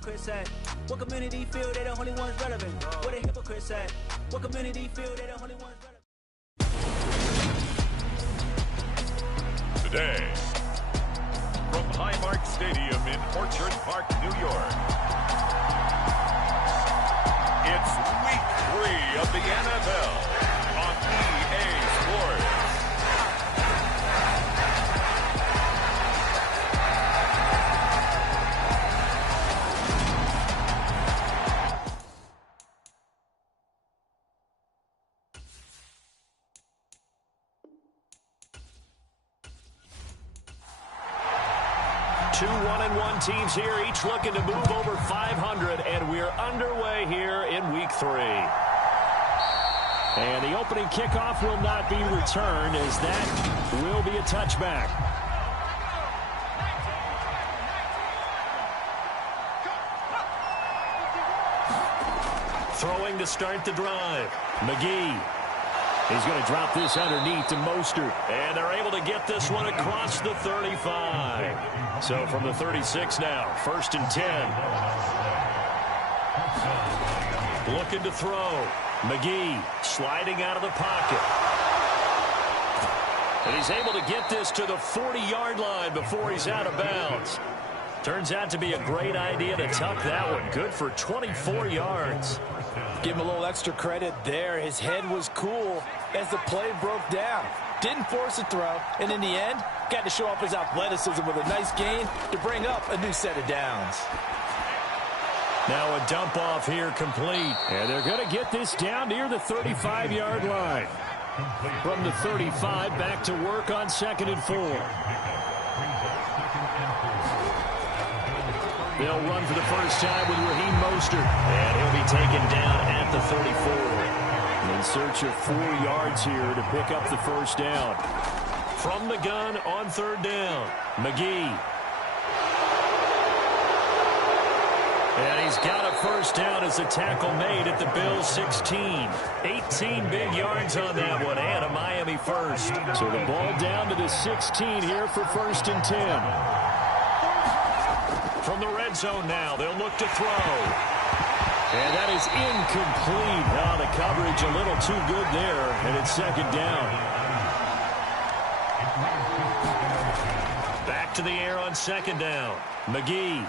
hypocrites at? What community feel they the only ones relevant? Where the hypocrites at? What community feel they the only ones relevant? Today, from Highmark Stadium in Orchard Park, New York, it's Week 3 of the NFL on EA Sports. Two 1-1 teams here, each looking to move over 500, and we're underway here in Week 3. And the opening kickoff will not be returned, as that will be a touchback. Throwing to start the drive, McGee. He's going to drop this underneath to Mostert. And they're able to get this one across the 35. So from the 36 now, 1st and 10. Looking to throw. McGee sliding out of the pocket. And he's able to get this to the 40-yard line before he's out of bounds. Turns out to be a great idea to tuck that one. Good for 24 yards. Give him a little extra credit there. His head was cool as the play broke down. Didn't force a throw, and in the end, got to show off his athleticism with a nice gain to bring up a new set of downs. Now a dump off here complete. And they're going to get this down near the 35-yard line. From the 35, back to work on 2nd and 4. They'll run for the first time with Raheem Mostert. And he'll be taken down at the 34. In search of 4 yards here to pick up the first down. From the gun on 3rd down, McGee. And he's got a first down as a tackle made at the Bills' 16. 18 big yards on that one, and a Miami first. So the ball down to the 16 here for 1st and 10. From the red zone now, they'll look to throw. And that is incomplete. Now the coverage a little too good there, and it's 2nd down. Back to the air on 2nd down. McGee.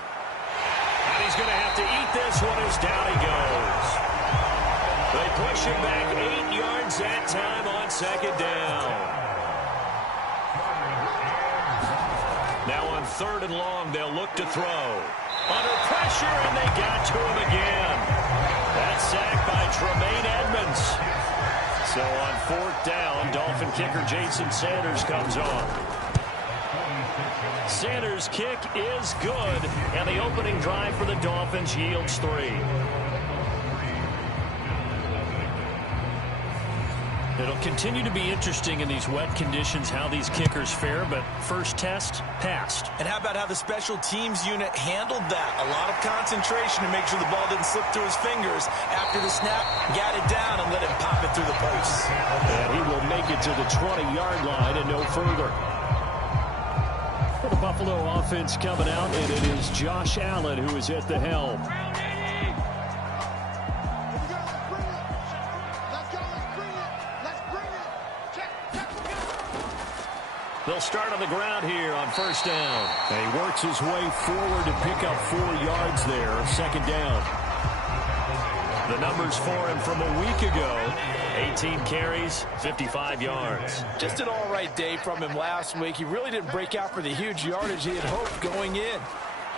And he's going to have to eat this one as down he goes. They push him back 8 yards that time on 2nd down. Now on 3rd and long, they'll look to throw. Under pressure, and they got to him again. That's sacked by Tremaine Edmonds. So on 4th down, Dolphin kicker Jason Sanders comes on. Sanders' kick is good, and the opening drive for the Dolphins yields 3. It'll continue to be interesting in these wet conditions how these kickers fare, but first test, passed. And how about how the special teams unit handled that? A lot of concentration to make sure the ball didn't slip through his fingers. After the snap, got it down and let it pop it through the posts. And he will make it to the 20-yard line and no further. For the Buffalo offense coming out, and it is Josh Allen who is at the helm. They'll start on the ground here on 1st down. And he works his way forward to pick up 4 yards there, 2nd down. The numbers for him from a week ago, 18 carries, 55 yards. Just an all-right day from him last week. He really didn't break out for the huge yardage he had hoped going in.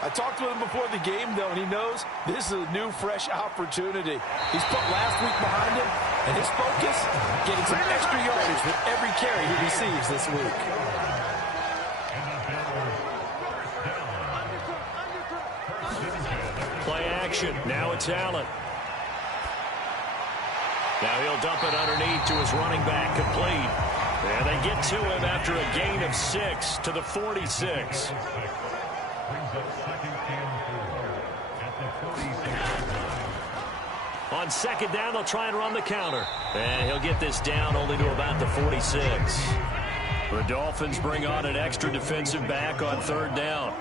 I talked with him before the game, though, and he knows this is a new, fresh opportunity. He's put last week behind him, and his focus, getting some extra yardage with every carry he receives this week. Play action. Now it's Allen. Now he'll dump it underneath to his running back, complete. And they get to him after a gain of 6 to the 46. On 2nd down, they'll try and run the counter. And he'll get this down only to about the 46. The Dolphins bring on an extra defensive back on 3rd down.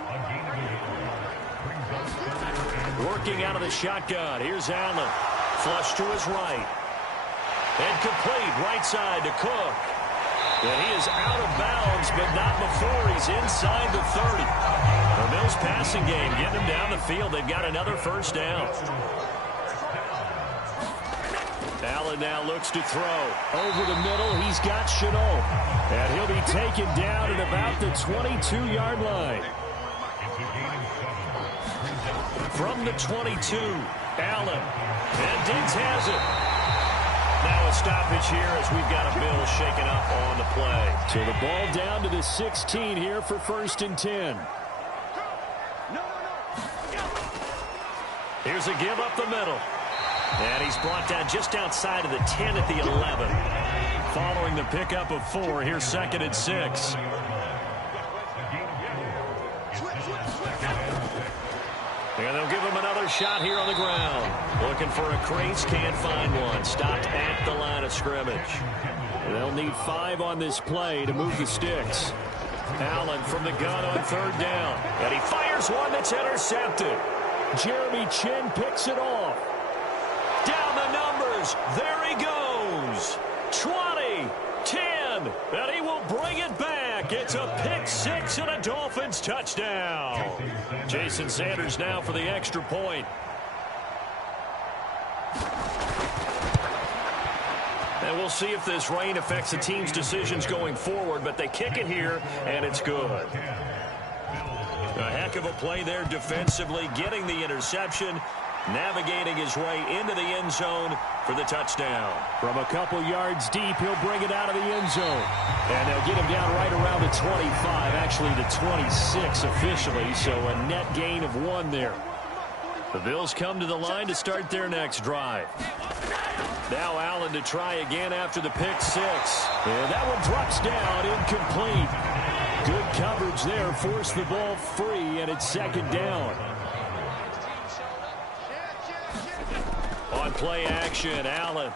Working out of the shotgun. Here's Allen. Flush to his right. And complete right side to Cook. And he is out of bounds, but not before he's inside the 30. The Bills passing game getting him down the field. They've got another first down. Allen now looks to throw. Over the middle, he's got Chenault. And he'll be taken down at about the 22-yard line. From the 22, Allen. And Diggs has it. Now a stoppage here as we've got a Bill shaken up on the play. So the ball down to the 16 here for 1st and 10. Here's a give up the middle. And he's brought down just outside of the 10 at the 11. Following the pickup of 4, here's 2nd and 6. And they'll give him another shot here on the ground. Looking for a crease, can't find one. Stopped at the line of scrimmage. They'll need 5 on this play to move the sticks. Allen from the gun on 3rd down. And he fires one that's intercepted. Jeremy Chin picks it off. Down the numbers. There he goes. 20, 10, and he will bring it back. It's a pick 6 and a Dolphins touchdown. Jason Sanders now for the extra point. And we'll see if this rain affects the team's decisions going forward, but they kick it here, and it's good. A heck of a play there defensively, getting the interception, navigating his way into the end zone for the touchdown. From a couple yards deep, he'll bring it out of the end zone. And they'll get him down right around the 25, actually the 26 officially, so a net gain of 1 there. The Bills come to the line to start their next drive. Now Allen to try again after the pick 6. And that one drops down, incomplete. Good coverage there, forced the ball free, and it's 2nd down. On play action, Allen.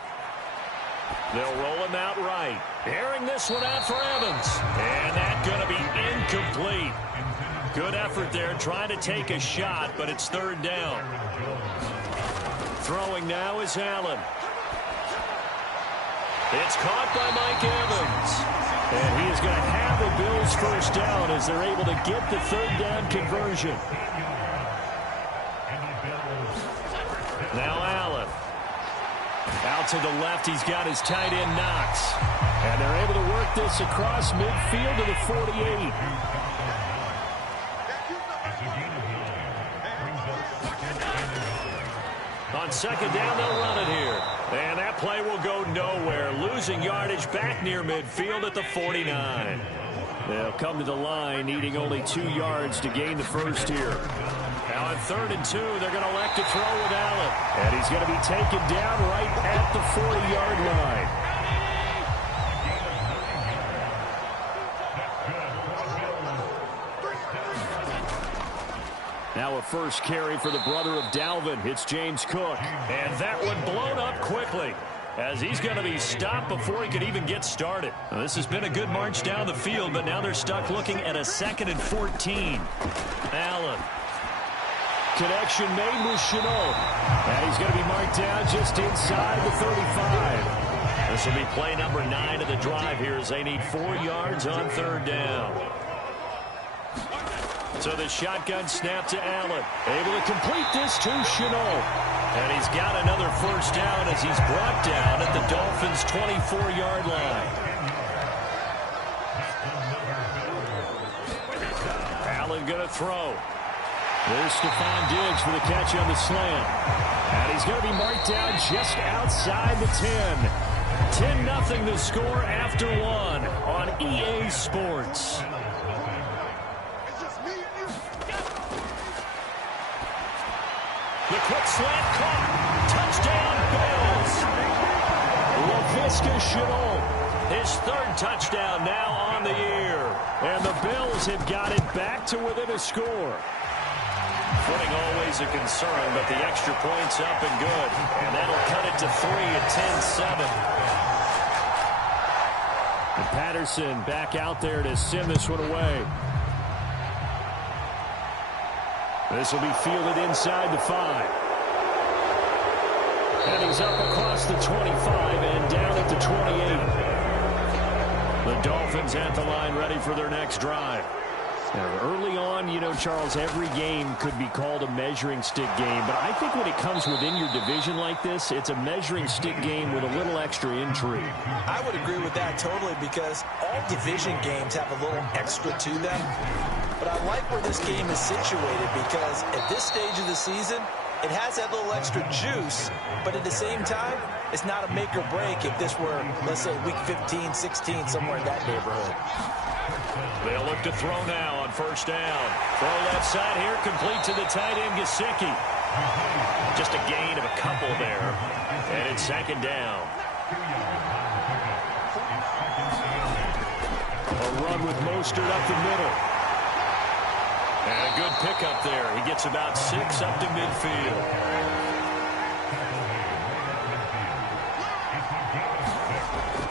They'll roll him out right. Airing this one out for Evans. And that's going to be incomplete. Good effort there, trying to take a shot, but it's 3rd down. Throwing now is Allen. It's caught by Mike Evans. And he is going to have the Bills' first down as they're able to get the 3rd down conversion. Now Allen. Out to the left, he's got his tight end Knox. And they're able to work this across midfield to the 48. On 2nd down, they'll run it here. And that play will go nowhere. Losing yardage back near midfield at the 49. They'll come to the line, needing only 2 yards to gain the first here. Now on 3rd and 2, they're going to elect to throw with Allen. And he's going to be taken down right at the 40-yard line. Now a first carry for the brother of Dalvin. It's James Cook. And that one blown up quickly, as he's going to be stopped before he could even get started. Now, this has been a good march down the field, but now they're stuck looking at a 2nd and 14. Allen. Connection made with Chenault. And he's going to be marked down just inside the 35. This will be play number 9 of the drive here as they need 4 yards on 3rd down. So the shotgun snap to Allen. Able to complete this to Chenault. And he's got another first down as he's brought down at the Dolphins' 24-yard line. Allen going to throw. There's Stephon Diggs for the catch on the slant. And he's going to be marked down just outside the 10. 10-0 the score after 1 on EA Sports. The quick slant caught. Touchdown, Bills. LaVisca Chenault. His 3rd touchdown now on the year. And the Bills have got it back to within a score. Footing always a concern, but the extra point's up and good. And that'll cut it to 3 at 10-7. And Patterson back out there to send this one away. This will be fielded inside the 5. And he's up across the 25 and down at the 28. The Dolphins at the line ready for their next drive. Now, early on, you know, Charles, every game could be called a measuring stick game. But I think when it comes within your division like this, it's a measuring stick game with a little extra intrigue. I would agree with that totally because all division games have a little extra to them. But I like where this game is situated because at this stage of the season, it has that little extra juice, but at the same time, it's not a make or break if this were, let's say, week 15, 16, somewhere in that neighborhood. They'll look to throw now on first down. Throw left side here, complete to the tight end, Gesicki. Just a gain of a couple there, and it's second down. A run with Mostert up the middle. And a good pickup there. He gets about 6 up to midfield.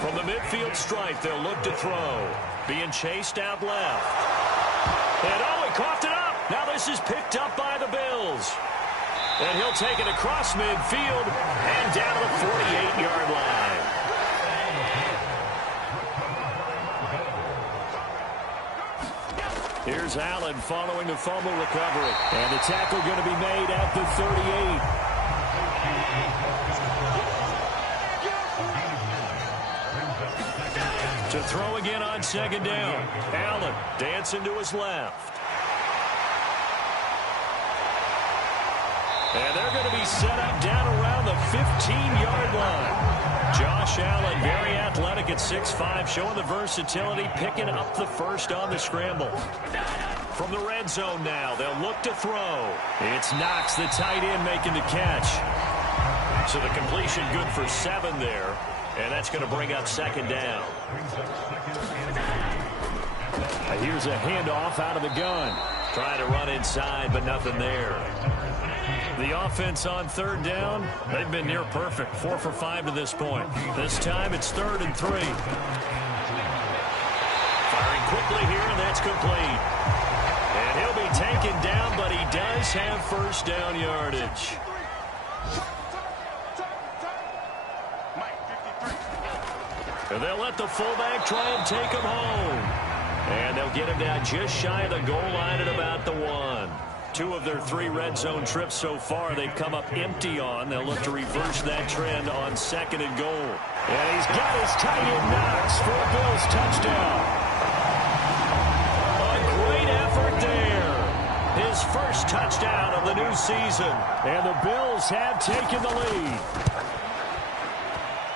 From the midfield stripe, they'll look to throw. Being chased out left. And oh, he coughed it up. Now this is picked up by the Bills. And he'll take it across midfield and down to the 48-yard line. Here's Allen following the fumble recovery. And the tackle going to be made at the 38. To throw again on second down. Allen dancing to his left. And they're going to be set up down around the 15-yard line. Josh Allen, very athletic at 6'5", showing the versatility, picking up the first on the scramble. From the red zone now, they'll look to throw. It's Knox, the tight end, making the catch. So the completion good for 7 there, and that's going to bring up second down. Here's a handoff out of the gun. Trying to run inside, but nothing there. The offense on third down, they've been near perfect. 4 for 5 to this point. This time it's 3rd and 3. Firing quickly here, and that's complete. And he'll be taken down, but he does have first down yardage. And they'll let the fullback try and take him home. And they'll get him down just shy of the goal line at about the 1. 2 of their 3 red zone trips so far they've come up empty on. They'll look to reverse that trend on 2nd and goal. And he's got his tight end Knox for a Bills touchdown. A great effort there. His first touchdown of the new season. And the Bills have taken the lead.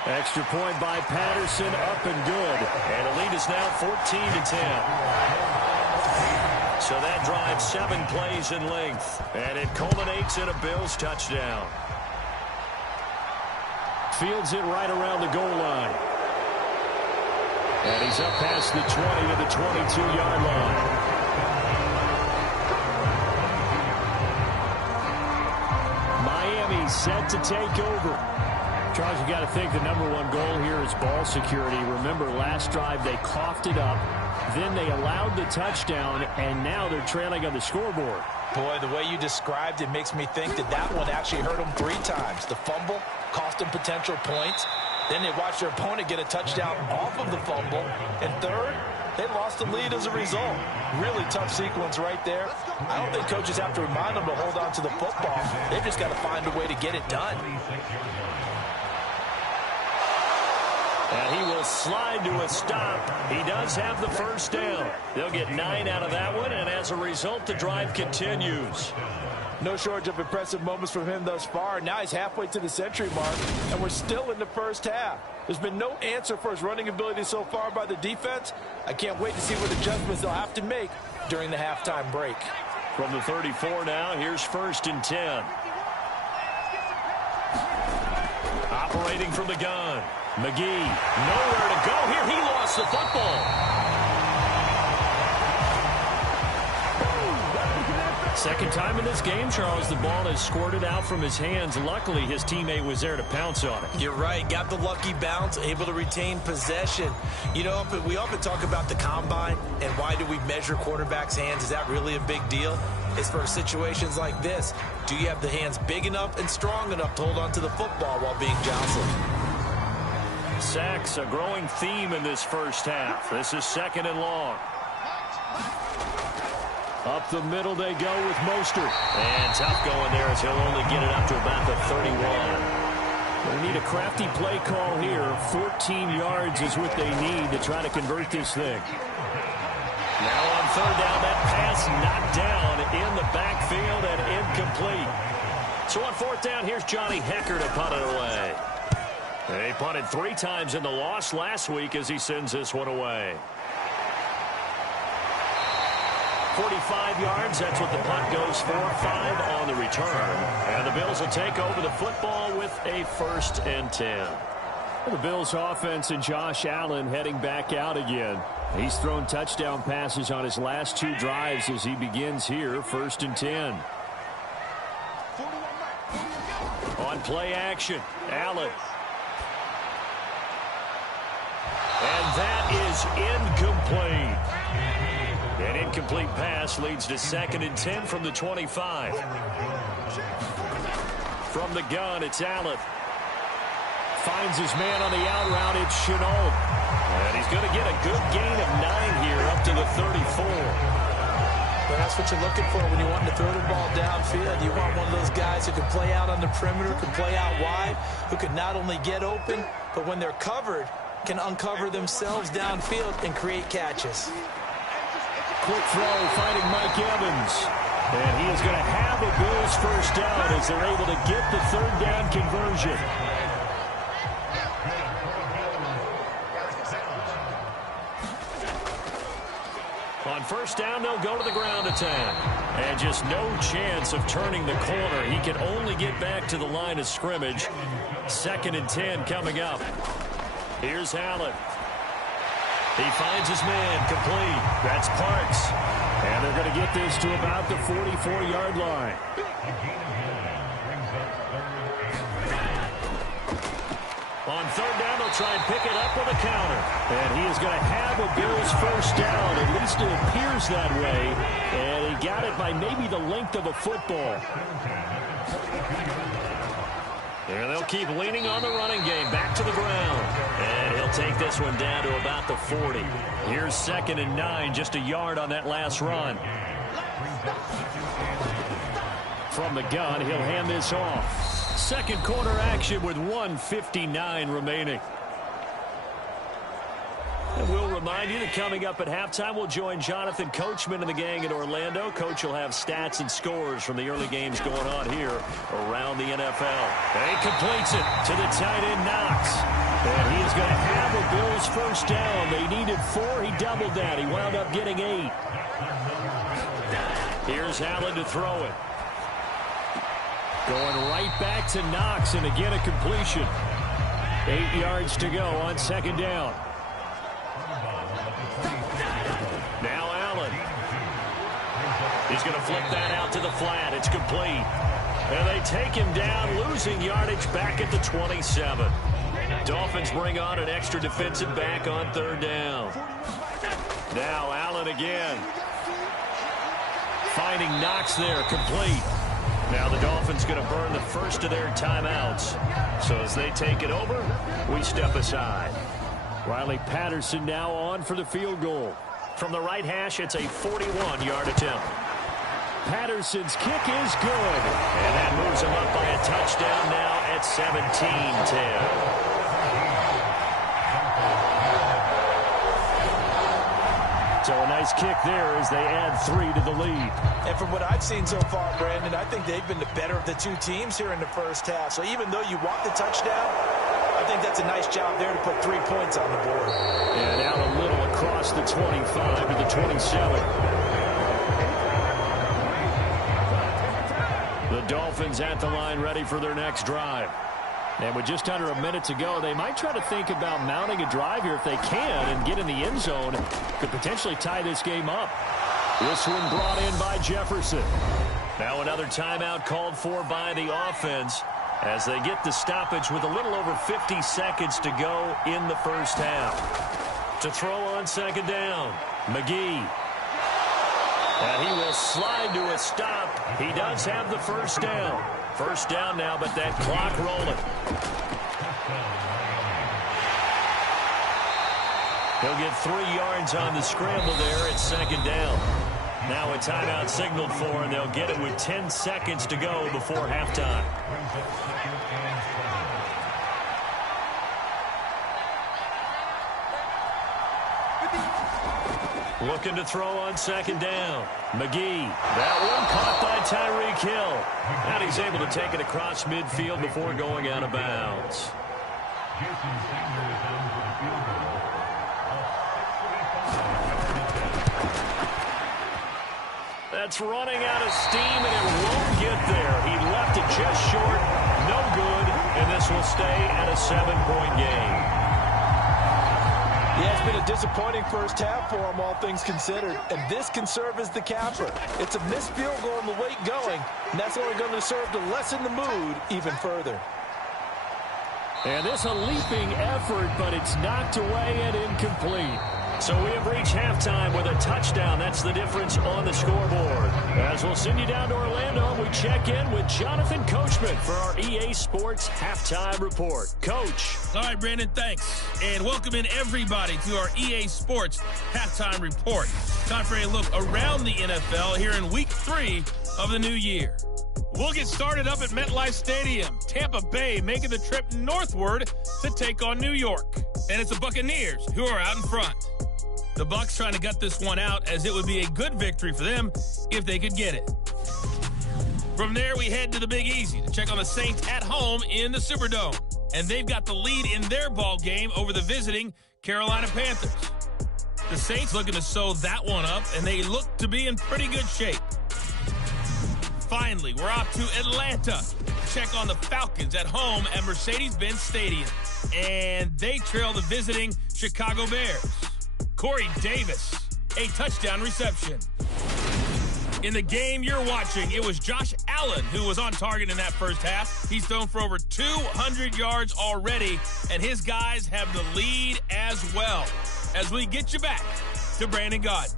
Extra point by Patterson, up and good. And the lead is now 14-10. So that drives 7 plays in length. And it culminates in a Bills touchdown. Fields it right around the goal line. And he's up past the 20 to the 22-yard line. Miami set to take over. Charles, you got to think the #1 goal here is ball security. Remember, last drive they coughed it up. Then they allowed the touchdown, and now they're trailing on the scoreboard. Boy, the way you described it makes me think that that one actually hurt them 3 times. The fumble cost them potential points. Then they watched their opponent get a touchdown off of the fumble. And third, they lost the lead as a result. Really tough sequence right there. I don't think coaches have to remind them to hold on to the football. They've just got to find a way to get it done. And he will slide to a stop. He does have the first down. They'll get 9 out of that one, and as a result, the drive continues. No shortage of impressive moments from him thus far. Now he's halfway to the century mark, and we're still in the first half. There's been no answer for his running ability so far by the defense. I can't wait to see what adjustments they'll have to make during the halftime break. From the 34 now, here's 1st and 10. Operating from the gun. McGee, nowhere to go here. He lost the football. Second time in this game, Charles, the ball has squirted out from his hands. Luckily, his teammate was there to pounce on it. You're right. Got the lucky bounce, able to retain possession. You know, we often talk about the combine and why do we measure quarterbacks' hands. Is that really a big deal? It's for situations like this. Do you have the hands big enough and strong enough to hold on to the football while being jostled? Sacks, a growing theme in this first half. This is 2nd and long. Up the middle they go with Mostert. And tough going there as he'll only get it up to about the 31. They need a crafty play call here. 14 yards is what they need to try to convert this thing. Now on 3rd down, that pass knocked down in the backfield and incomplete. So on 4th down, here's Johnny Hecker to punt it away. They punted 3 times in the loss last week as he sends this one away. 45 yards, that's what the punt goes for. 5 on the return. And the Bills will take over the football with a 1st and 10. The Bills offense and Josh Allen heading back out again. He's thrown touchdown passes on his last 2 drives as he begins here, 1st and 10. On play action, Allen. And that is incomplete. An incomplete pass leads to 2nd and 10 from the 25. From the gun, it's Allen. Finds his man on the out route. It's Chenault. And he's going to get a good gain of 9 here up to the 34. Well, that's what you're looking for when you want to throw the ball downfield. You want one of those guys who can play out on the perimeter, can play out wide, who can not only get open, but when they're covered, can uncover themselves downfield and create catches. Quick throw, finding Mike Evans. And he is going to have a Bills 1st down as they're able to get the 3rd down conversion. On 1st down, they'll go to the ground attack. And just no chance of turning the corner. He can only get back to the line of scrimmage. 2nd and 10 coming up. Here's Allen. He finds his man, complete. That's Parks. And they're going to get this to about the 44-yard line. On 3rd down, they'll try and pick it up with a counter. And he is going to have a Bills 1st down. At least it appears that way. And he got it by maybe the length of a football. And they'll keep leaning on the running game. Back to the ground. And he'll take this one down to about the 40. Here's 2nd and 9, just a yard on that last run. From the gun, he'll hand this off. 2nd quarter action with 1:59 remaining. And we'll remind you that coming up at halftime, we'll join Jonathan Coachman and the gang in Orlando. Coach will have stats and scores from the early games going on here around the NFL. And he completes it to the tight end, Knox. And he is going to have a Bills 1st down. They needed 4. He doubled that. He wound up getting 8. Here's Allen to throw it. Going right back to Knox, and again a completion. 8 yards to go on 2nd down. Now Allen. He's going to flip that out to the flat. It's complete. And they take him down, losing yardage back at the 27. Dolphins bring on an extra defensive back on 3rd down. Now Allen again. Finding Knox there, complete. Now the Dolphins going to burn the first of their timeouts. So as they take it over, we step aside. Riley Patterson now on for the field goal. From the right hash, it's a 41-yard attempt. Patterson's kick is good. And that moves him up by a touchdown now at 17-10. So a nice kick there as they add 3 to the lead. And from what I've seen so far, Brandon, I think they've been the better of the 2 teams here in the first half. So even though you want the touchdown, I think that's a nice job there to put 3 points on the board. And out a little across the 25 to the 27. The Dolphins at the line ready for their next drive. And with just under a minute to go, they might try to think about mounting a drive here if they can and get in the end zone. Could potentially tie this game up. This one brought in by Jefferson. Now another timeout called for by the offense as they get the stoppage with a little over 50 seconds to go in the first half. To throw on second down, McGee. And he will slide to a stop. He does have the first down. First down now, but that clock rolling. He'll get 3 yards on the scramble there at second down. Now a timeout signaled for, and they'll get it with 10 seconds to go before halftime. Looking to throw on second down. McGee. That one caught by Tyreek Hill. And he's able to take it across midfield before going out of bounds. That's running out of steam, and it won't get there. He left it just short. No good, and this will stay at a 7-point game. Yeah, it's been a disappointing first half for him, all things considered. And this can serve as the capper. It's a missed field goal and the late going, and that's only going to serve to lessen the mood even further. And this a leaping effort, but it's knocked away and incomplete. So we have reached halftime with a touchdown. That's the difference on the scoreboard. As we'll send you down to Orlando, we check in with Jonathan Coachman for our EA Sports Halftime Report. Coach. All right, Brandon, thanks. And welcome in everybody to our EA Sports Halftime Report. Time for a look around the NFL here in Week 3 of the new year. We'll get started up at MetLife Stadium. Tampa Bay making the trip northward to take on New York. And it's the Buccaneers who are out in front. The Bucs trying to gut this one out, as it would be a good victory for them if they could get it. From there, we head to the Big Easy to check on the Saints at home in the Superdome. And they've got the lead in their ball game over the visiting Carolina Panthers. The Saints looking to sew that one up, and they look to be in pretty good shape. Finally, we're off to Atlanta to check on the Falcons at home at Mercedes-Benz Stadium. And they trail the visiting Chicago Bears. Corey Davis, a touchdown reception. In the game you're watching, it was Josh Allen who was on target in that first half. He's thrown for over 200 yards already, and his guys have the lead as well. As we get you back to Brandon Gaudin.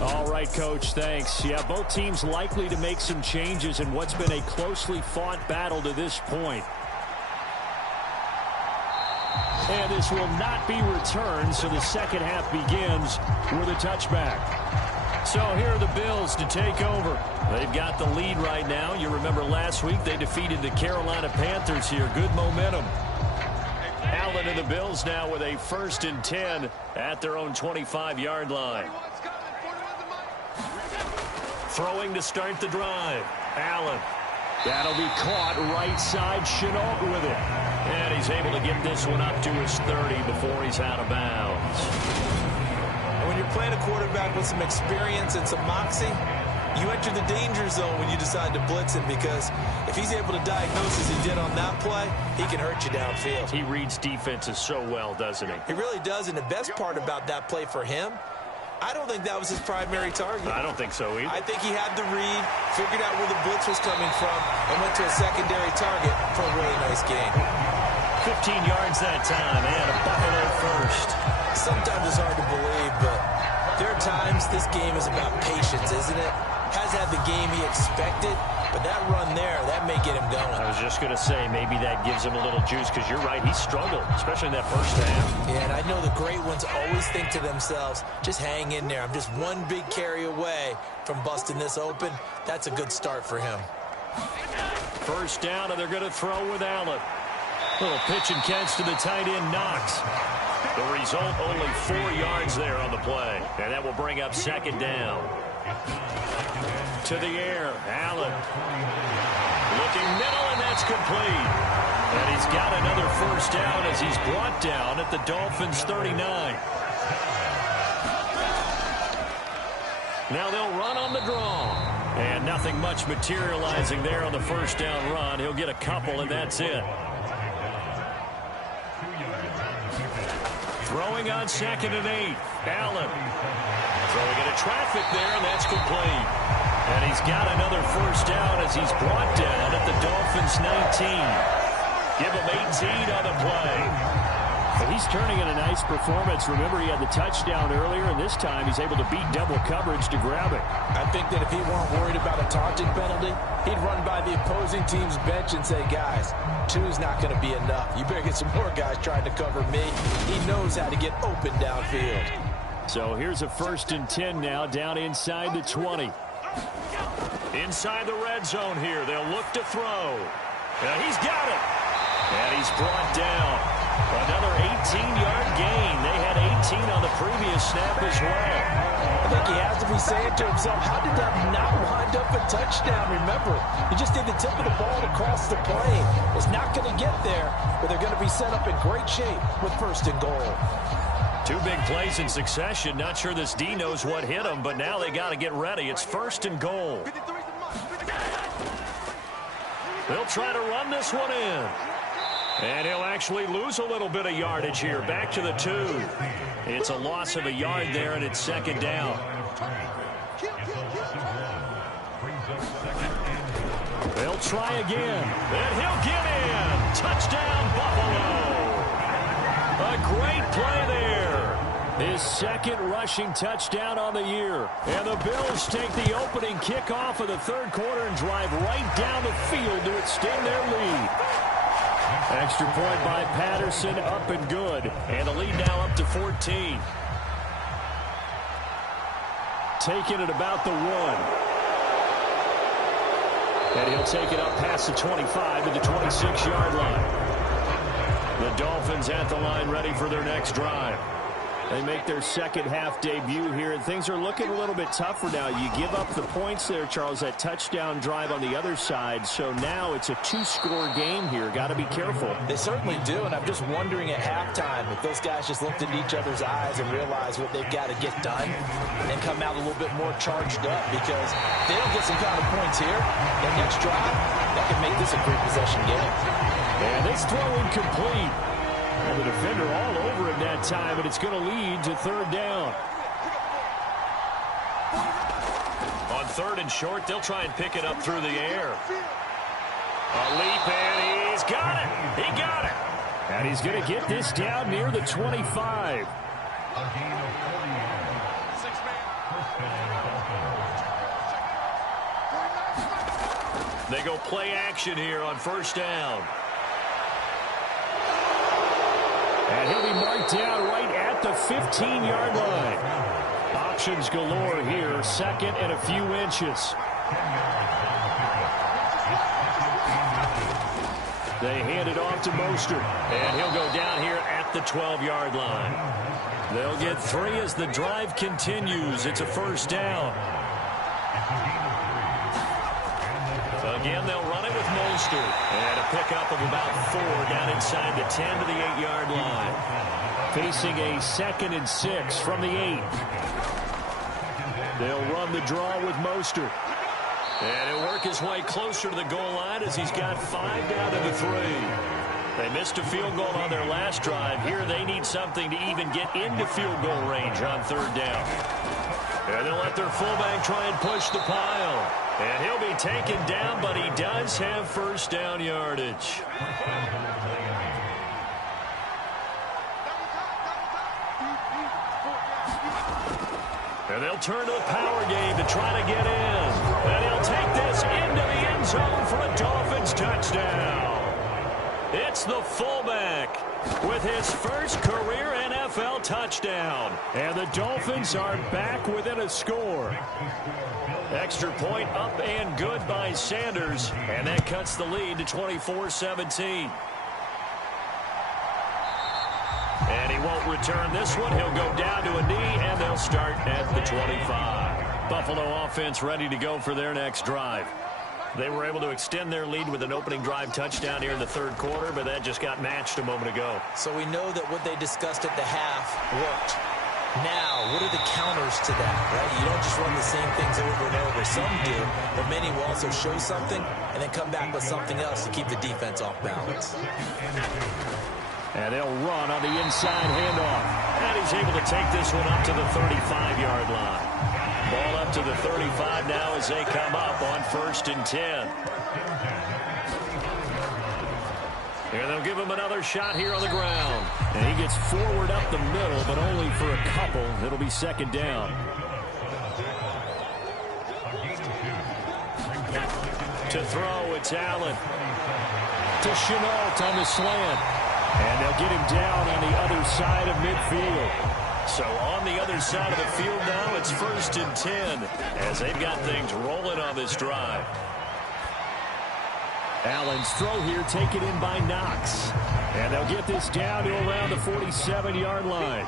All right, Coach, thanks. Yeah, both teams likely to make some changes in what's been a closely fought battle to this point. And this will not be returned, so the second half begins with a touchback. So here are the Bills to take over. They've got the lead right now. You remember last week they defeated the Carolina Panthers here. Good momentum. Allen and the Bills now with a 1st and 10 at their own 25-yard line. Throwing to start the drive. Allen. That'll be caught right side. Chenault with it. And he's able to get this one up to his 30 before he's out of bounds. And when you're playing a quarterback with some experience and some moxie, you enter the danger zone when you decide to blitz him, because if he's able to diagnose as he did on that play, he can hurt you downfield. He reads defenses so well, doesn't he? He really does, and the best part about that play for him, I don't think that was his primary target. I don't think so either. I think he had the read, figured out where the blitz was coming from, and went to a secondary target for a really nice gain. 15 yards that time, and a Buffalo first. Sometimes it's hard to believe, but there are times this game is about patience, isn't it? Has had the game he expected, but that run there, that may get him going. I was just going to say, maybe that gives him a little juice, because you're right, he struggled, especially in that first half. Yeah, and I know the great ones always think to themselves, just hang in there. I'm just one big carry away from busting this open. That's a good start for him. First down, and they're going to throw with Allen. Little pitch and catch to the tight end, Knox. The result, only 4 yards there on the play, and that will bring up second down. To the air, Allen. Looking middle, and that's complete. And he's got another first down as he's brought down at the Dolphins' 39. Now they'll run on the draw. And nothing much materializing there on the first down run. He'll get a couple, and that's it. Throwing on 2nd and 8. Allen. Throwing into traffic there, and that's complete. And he's got another first down as he's brought down at the Dolphins' 19. Give him 18 on the play. Well, he's turning in a nice performance. Remember, he had the touchdown earlier, and this time he's able to beat double coverage to grab it. I think that if he weren't worried about a taunting penalty, he'd run by the opposing team's bench and say, guys, 2's not going to be enough. You better get some more guys trying to cover me. He knows how to get open downfield. So here's a 1st and 10 now, down inside the 20. Inside the red zone here. They'll look to throw. He's got it. And he's brought down. Another 18-yard gain. They had 18 on the previous snap as well. I think he has to be saying to himself, how did that not wind up a touchdown? Remember, he just did the tip of the ball across the plane. It's not going to get there, but they're going to be set up in great shape with 1st and goal. 2 big plays in succession. Not sure this D knows what hit him, but now they got to get ready. It's 1st and goal. They'll try to run this one in. And he'll actually lose a little bit of yardage here. Back to the 2. It's a loss of a yard there, and it's 2nd down. They'll try again. And he'll get in. Touchdown, Buffalo. A great play there. His 2nd rushing touchdown on the year. And the Bills take the opening kickoff of the 3rd quarter and drive right down the field to extend their lead. Extra point by Patterson, up and good. And the lead now up to 14. Taking it about the 1. And he'll take it up past the 25 to the 26-yard line. The Dolphins at the line ready for their next drive. They make their 2nd half debut here, and things are looking a little bit tougher now. You give up the points there, Charles, that touchdown drive on the other side. So now it's a 2-score game here. Got to be careful. They certainly do, and I'm just wondering at halftime if those guys just looked into each other's eyes and realized what they've got to get done and come out a little bit more charged up, because if they don't get some kind of points here, their next drive, that could make this a 3-possession game. And this throw incomplete. And the defender all over him that time, and it's going to lead to 3rd down. On 3rd and short, they'll try and pick it up through the air. A leap, and he's got it. He got it. And he's going to get this down near the 25. They go play action here on 1st down. And he'll be marked down right at the 15-yard line. Options galore here. 2nd and a few inches. They hand it off to Mostert. And he'll go down here at the 12-yard line. They'll get 3 as the drive continues. It's a 1st down. Again, they'll run it with Mostert. And a pickup of about 4 down inside the 10 to the 8-yard line. Facing a 2nd and 6 from the 8. They'll run the draw with Mostert. And he'll work his way closer to the goal line as he's got 5 down to the 3. They missed a field goal on their last drive. Here they need something to even get into field goal range on 3rd down. And they'll let their fullback try and push the pile. And he'll be taken down, but he does have 1st down yardage. And they'll turn to the power game to try to get in. And he'll take this into the end zone for a Dolphins touchdown. It's the fullback with his first career NFL touchdown. And the Dolphins are back within a score. Extra point up and good by Sanders. And that cuts the lead to 24-17. And he won't return this one. He'll go down to a knee, and they'll start at the 25. Buffalo offense ready to go for their next drive. They were able to extend their lead with an opening drive touchdown here in the 3rd quarter, but that just got matched a moment ago. So we know that what they discussed at the half worked. Now, what are the counters to that, right? You don't just run the same things over and over. Some do, but many will also show something and then come back with something else to keep the defense off balance. And they'll run on the inside handoff. And he's able to take this one up to the 35-yard line. Ball up to the 35 now as they come up on 1st and 10. And they'll give him another shot here on the ground. And he gets forward up the middle, but only for a couple. It'll be 2nd down. To throw, it's Allen. To Chenault on the slant. And they'll get him down on the other side of midfield. So on the other side of the field now, it's 1st and 10 as they've got things rolling on this drive. Allen's throw here taken in by Knox. And they'll get this down to around the 47-yard line.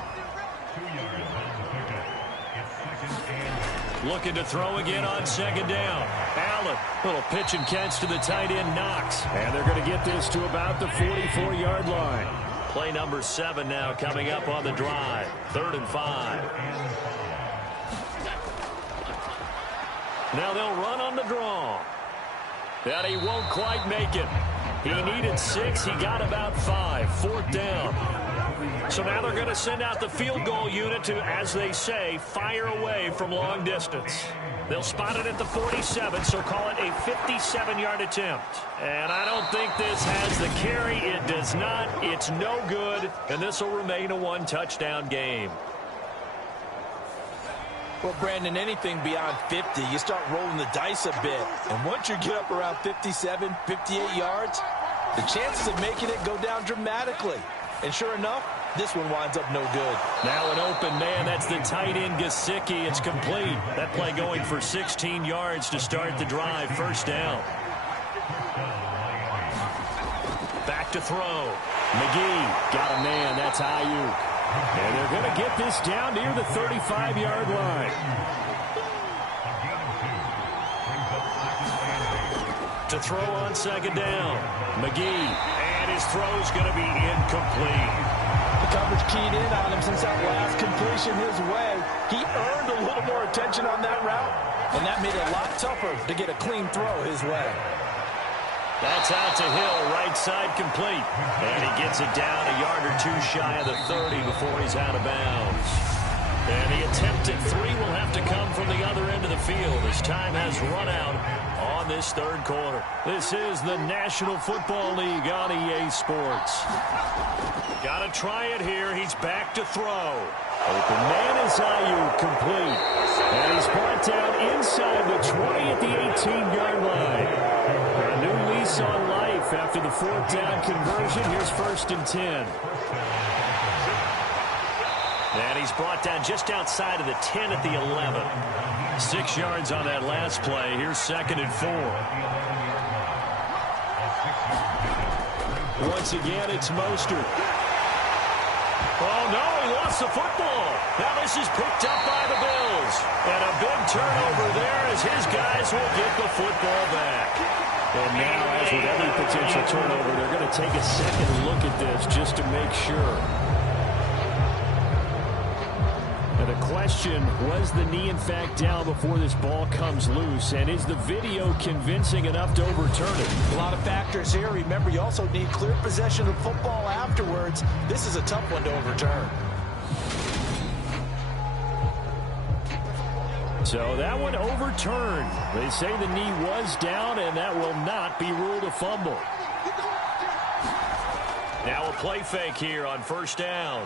Looking to throw again on 2nd down. Allen, little pitch and catch to the tight end Knox. And they're going to get this to about the 44-yard line. Play number 7 now coming up on the drive. 3rd and 5. Now they'll run on the draw. And he won't quite make it. He needed 6. He got about 5. 4th down. So now they're going to send out the field goal unit to, as they say, fire away from long distance. They'll spot it at the 47, so call it a 57-yard attempt. And I don't think this has the carry. It does not. It's no good. And this will remain a 1-touchdown game. Well, Brandon, anything beyond 50, you start rolling the dice a bit. And once you get up around 57, 58 yards, the chances of making it go down dramatically. And sure enough, this one winds up no good. Now an open man. That's the tight end, Gesicki. It's complete. That play going for 16 yards to start the drive. 1st down. Back to throw. McGee got a man. That's Ayuk. And they're going to get this down near the 35-yard line. To throw on 2nd down. McGee. And his throw's going to be incomplete. The coverage keyed in on him since that last completion his way. He earned a little more attention on that route, and that made it a lot tougher to get a clean throw his way. That's out to Hill, right side complete. And he gets it down a yard or 2 shy of the 30 before he's out of bounds. And the attempt at 3 will have to come from the other end of the field as time has run out on this 3rd quarter. This is the National Football League on EA Sports. Got to try it here. He's back to throw. Open man is Ayuk, complete. And he's brought down inside the 20 at the 18-yard line. A new lease on life after the 4th down conversion. Here's 1st and 10. And he's brought down just outside of the 10 at the 11. 6 yards on that last play. Here's 2nd and 4. Once again, it's Mostert. Oh, no, he lost the football. Now this is picked up by the Bills. And a big turnover there as his guys will get the football back. And now, as with every potential turnover, they're going to take a second look at this just to make sure. And the question, was the knee in fact down before this ball comes loose? And is the video convincing enough to overturn it? A lot of factors here. Remember, you also need clear possession of football afterwards. This is a tough one to overturn. So that one overturned. They say the knee was down, and that will not be ruled a fumble. Now a play fake here on 1st down.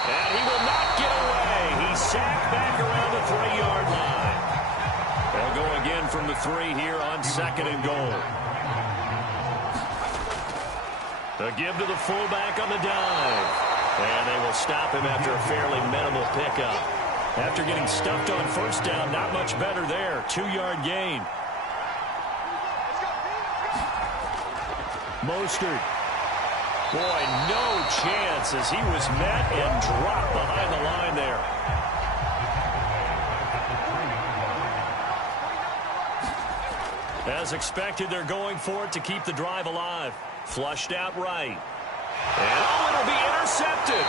And he will not get away. He's sacked back around the 3-yard line. They'll go again from the 3 here on 2nd and goal. A give to the fullback on the dive. And they will stop him after a fairly minimal pickup. After getting stuffed on 1st down, not much better there. 2-yard gain. Mostert. Boy, no chance as he was met and dropped behind the line there. As expected, they're going for it to keep the drive alive. Flushed out right. And oh, it'll be intercepted.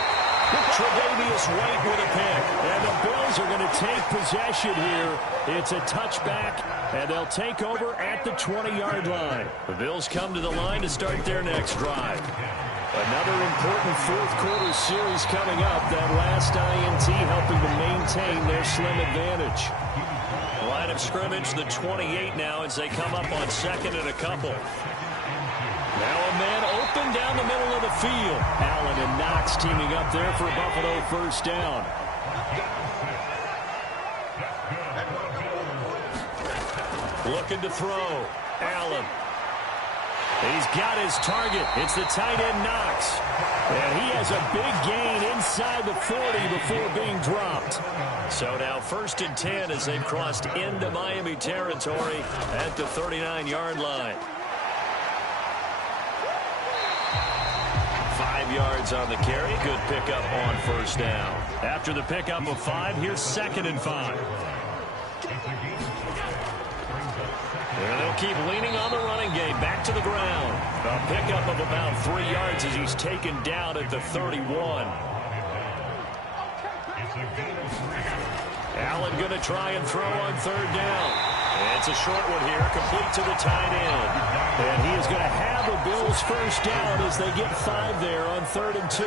Tre'Davious White with a pick. And the Bills are going to take possession here. It's a touchback, and they'll take over at the 20-yard line. The Bills come to the line to start their next drive. Another important fourth-quarter series coming up. That last INT helping to maintain their slim advantage. Line of scrimmage, the 28 now as they come up on second and a couple. Now a man open down the middle of the field. Allen and Knox teaming up there for a Buffalo first down. Looking to throw. Allen. He's got his target. It's the tight end Knox. And he has a big gain inside the 40 before being dropped. So now 1st and 10 as they've crossed into Miami territory at the 39-yard line. 5 yards on the carry. Good pickup on first down. After the pickup of 5, here's 2nd and 5. And they'll keep leaning on the running game. Back to the ground. A pickup of about 3 yards as he's taken down at the 31. Allen going to try and throw on 3rd down. It's a short one here, complete to the tight end. And he is going to have the Bills first down as they get 5 there on 3rd and 2.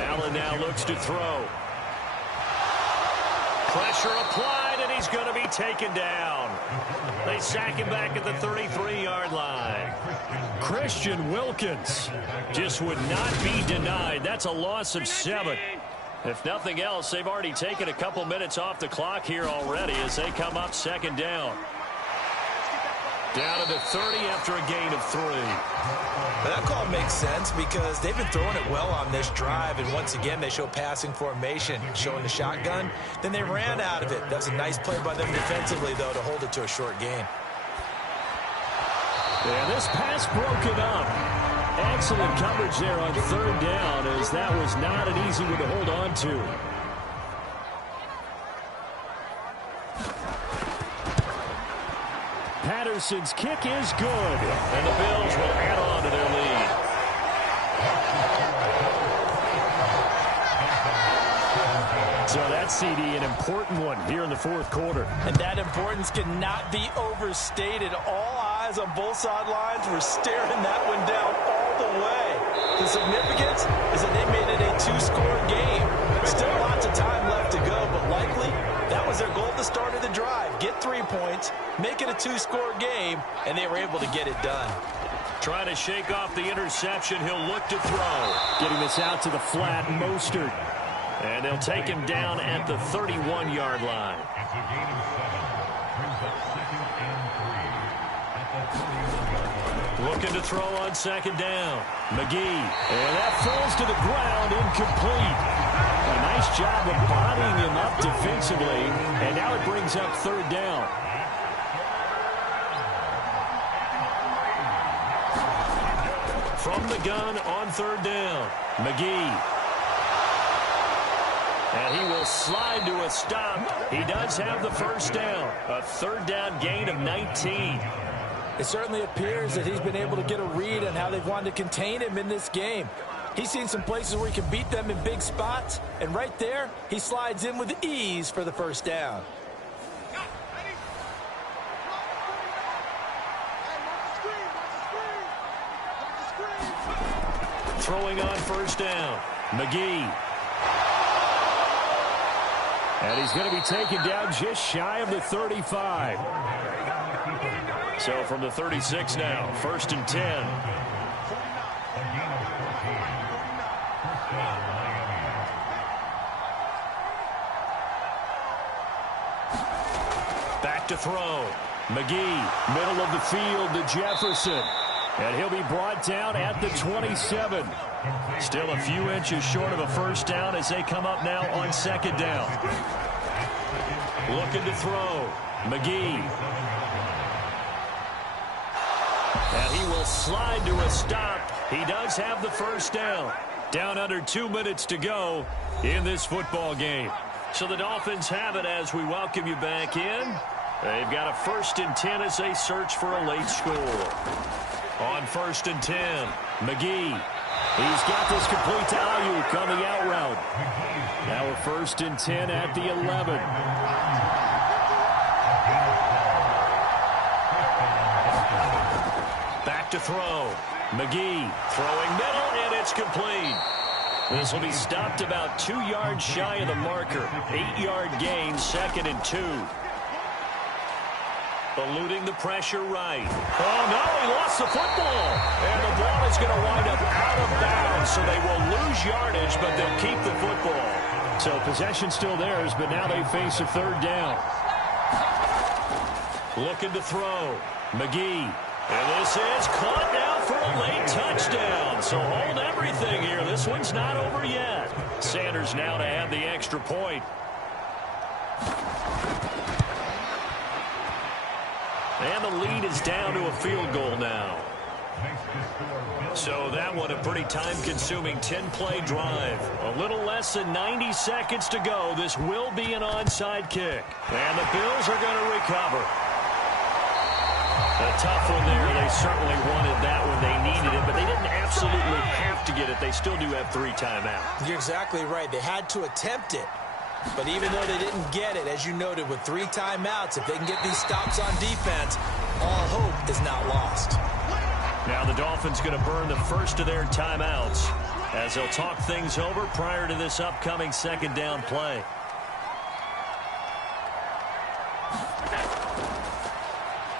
Allen now looks to throw. Pressure applied, and he's going to be taken down. They sack him back at the 33-yard line. Christian Wilkins just would not be denied. That's a loss of 7. If nothing else, they've already taken a couple minutes off the clock here already as they come up 2nd down. Down to the 30 after a gain of 3. That call makes sense because they've been throwing it well on this drive, and once again they show passing formation, showing the shotgun. Then they ran out of it. That's a nice play by them defensively, though, to hold it to a short gain. And this pass broken up. Excellent coverage there on 3rd down, as that was not an easy one to hold on to. Patterson's kick is good, and the Bills will add on to their lead. So that CD, an important one here in the 4th quarter. And that importance cannot be overstated. All eyes on both sidelines were staring that one down all the way. The significance is that they made it a 2-score game. Still lots of time left to go, but likely that was their goal at the start of the drive. Get 3 points, make it a 2-score game, and they were able to get it done. Trying to shake off the interception. He'll look to throw. Getting this out to the flat, Mostert. And they'll take him down at the 31-yard line. Looking to throw on 2nd down. McGee. And that falls to the ground, incomplete. A nice job of bodying him up defensively. And now it brings up 3rd down. From the gun on 3rd down. McGee. And he will slide to a stop. He does have the first down. A 3rd down gain of 19. It certainly appears that he's been able to get a read on how they've wanted to contain him in this game. He's seen some places where he can beat them in big spots, and right there, he slides in with ease for the first down. Throwing on 1st down. McGee. And he's going to be taken down just shy of the 35. So from the 36 now, 1st and 10. Back to throw. McGee, middle of the field to Jefferson. And he'll be brought down at the 27. Still a few inches short of a first down as they come up now on 2nd down. Looking to throw. McGee. And he will slide to a stop. He does have the first down. Down under 2 minutes to go in this football game. So the Dolphins have it as we welcome you back in. They've got a 1st and 10 as they search for a late score. On 1st and 10, McGee. He's got this complete to Ayuk on the out route. Now we're 1st and 10 at the 11. Back to throw. McGee throwing middle, and it's complete. This will be stopped about 2 yards shy of the marker. 8-yard gain, 2nd and 2. Eluding the pressure right. Oh, no, he lost the football. And the ball is going to wind up out of bounds, so they will lose yardage, but they'll keep the football. So possession still theirs, but now they face a 3rd down. Looking to throw. McGee. And this is caught now for a late touchdown. So hold everything here. This one's not over yet. Sanders now to add the extra point. And the lead is down to a field goal now. So that one a pretty time-consuming 10-play drive. A little less than 90 seconds to go. This will be an onside kick. And the Bills are going to recover. A tough one there. They certainly wanted that when they needed it, but they didn't absolutely have to get it. They still do have 3 timeouts. You're exactly right. They had to attempt it. But even though they didn't get it, as you noted, with 3 timeouts, if they can get these stops on defense, all hope is not lost. Now the Dolphins going to burn the first of their timeouts as they'll talk things over prior to this upcoming 2nd down play.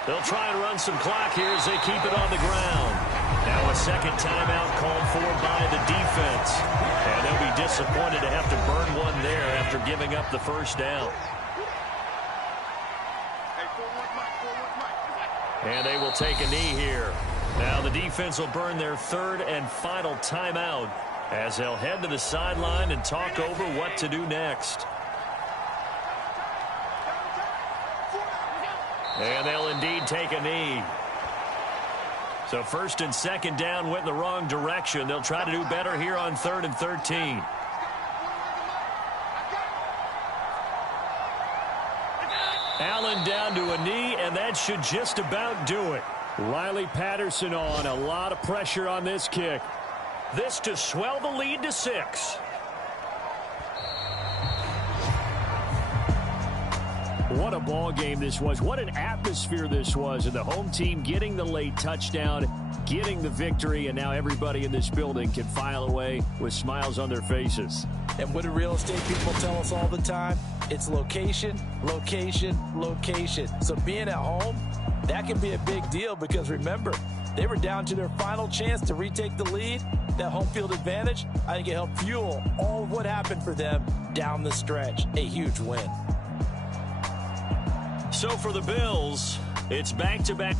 They'll try and run some clock here as they keep it on the ground. Now a 2nd timeout called for by the defense. And they'll be disappointed to have to burn one there after giving up the 1st down. And they will take a knee here. Now the defense will burn their 3rd and final timeout as they'll head to the sideline and talk over what to do next. And they'll indeed take a knee. So 1st and 2nd down went in the wrong direction. They'll try to do better here on 3rd and 13. Allen down to a knee, and that should just about do it. Riley Patterson on. A lot of pressure on this kick. This to swell the lead to 6. What a ball game this was. What an atmosphere this was. And the home team getting the late touchdown, getting the victory, and now everybody in this building can file away with smiles on their faces. And what do real estate people tell us all the time? It's location, location, location. So being at home, that can be a big deal because remember, they were down to their final chance to retake the lead. That home field advantage, I think it helped fuel all of what happened for them down the stretch. A huge win. So for the Bills, it's back-to-back.